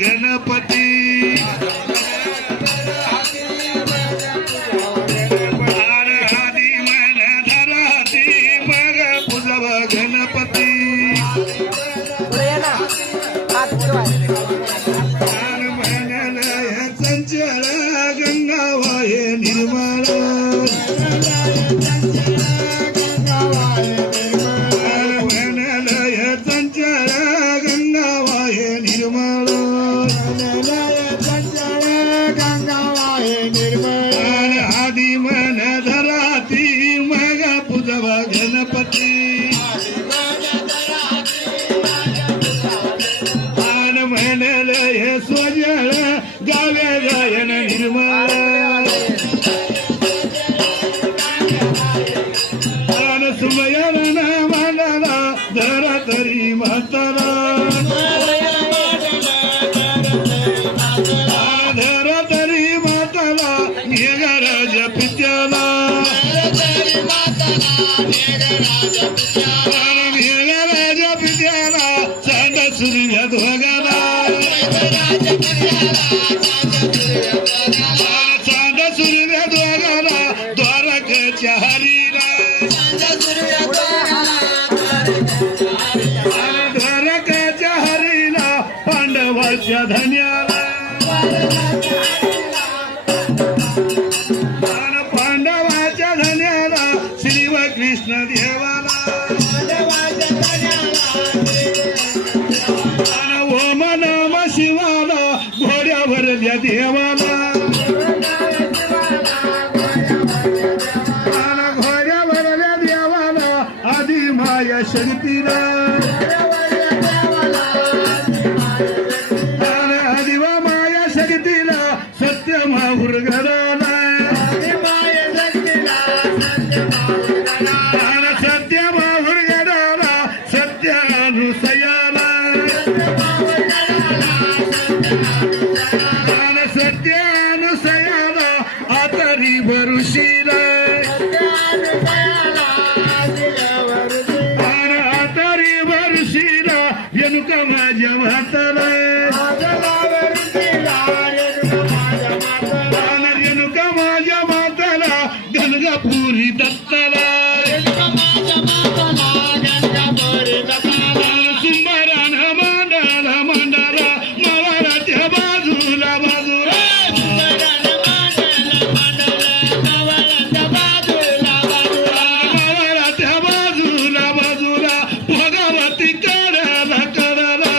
गणपती आधी मन धराती मग पूजव गणपती मनलय चंचल गंगा वाहे निर्मळ मनलय चंचल गंगा वाहे निर्मळ आधी मन धराती मग पूजव गणपती मनलय स्वजळ गावे गायन निर्मळ सुमयन मांडला धरा तरी म्हातारा धरा तरी म्हाताला मेघराज पित्याला मेघराज पित्याला चांद सूर्य ध्वगाला चांद सूर्य ध्वगाला द्वारकेच्या हरीला द्वारकेच्या हरीला पांडवाच्या धन्याला पांडवाच्या धन्याला श्री व कृष्ण देवाला ओम नम शिवाला घोड्यावरल्या देवाला घोड्यावरल्या देवाला आधी माया शक्तीला आदिवा माया शक्तीला सत्य माहुर घराला सत्य माहुर घराला सत्य अनुसयाला सत्य अनुसयाला आतरी भरुशीला आतरी भरुशीला रेणुका माझ्या म्हाताला रेणुका माझ्या माताला गणगापुरी दत्ताला सुंदरान मांडाला मांडाला मावळाच्या बाजूला बाजूला मावळाच्या बाजूला बाजूला भगवती कराला कराला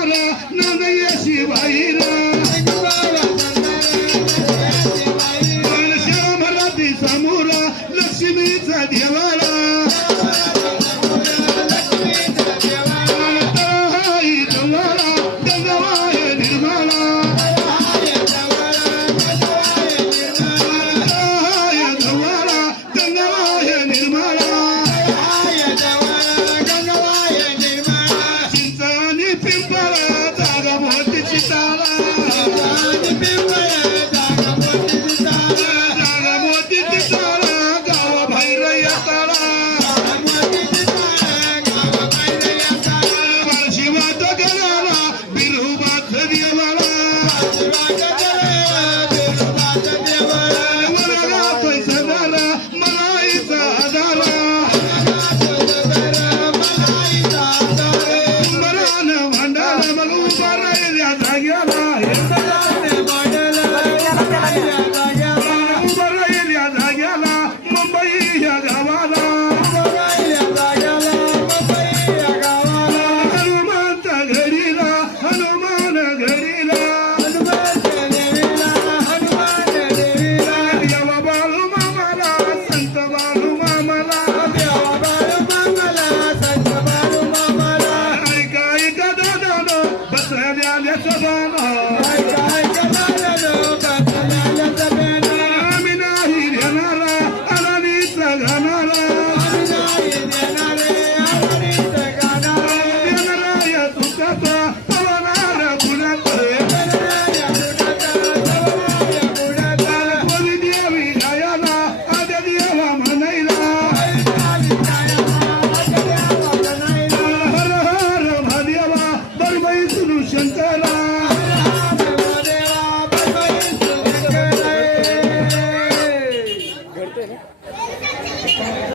संसारा नंदय शिवाईरा श्यामराती समोरा लक्ष्मीचा देवारा